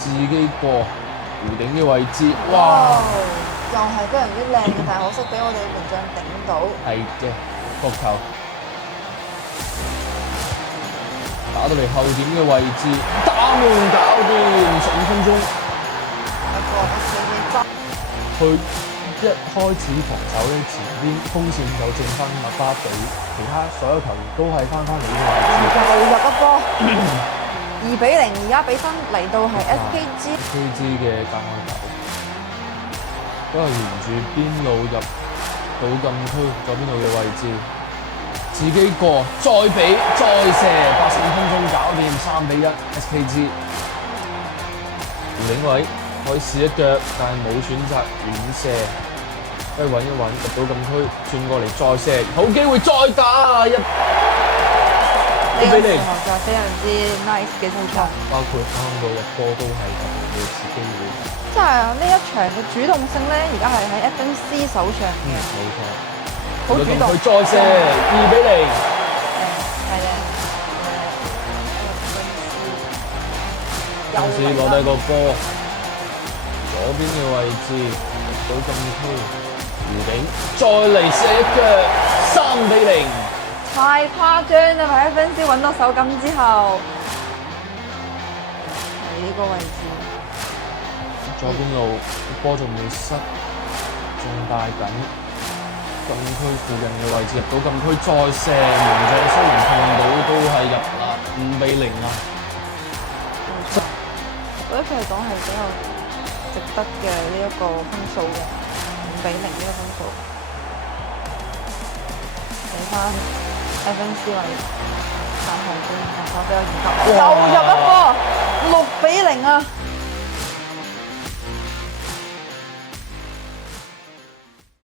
自己過弧頂嘅位置，哇！又係非常之靚嘅，但係可惜俾我哋門將頂到。係嘅，角球打到嚟後點嘅位置，打門搞掂，15分鐘。一個4比7。佢一開始防守咧，前邊鋒線就剩翻麥巴比，其他所有球員都係翻嚟呢個位置。又入一波，2比0，而家比分嚟到係 SKG。SKG 嘅隔開球，都係沿住邊路入到禁區左邊路嘅位置，自己過再比再射，85分鐘搞掂3比1 SKG。弧頂位可以試一腳，但係冇選擇遠射，可以穩一穩入到禁區，轉過嚟再射，好機會再打1比0。呢個時候就非常之 nice 嘅操作，包括啱啱個入波都係特別類似機會。即係呢一場嘅主動性咧，而家係喺 FNC 手上嘅。冇錯，好主動。佢再射2比0。係嘅。有時攞低個波，左邊嘅位置到禁區，弧頂再嚟射一腳3比0。太誇張啦！喺 FNC 揾到手感之後，喺呢個位置。左邊路波仲未失，仲帶緊禁區附近嘅位置入到禁區再射，門將雖然碰到都係入啦5比0啊！我覺得佢嚟講係比較值得嘅呢一個分數嘅5比0呢個分數。睇翻 FNC 位3號邊入手比較嚴格，又入一波6比0啊！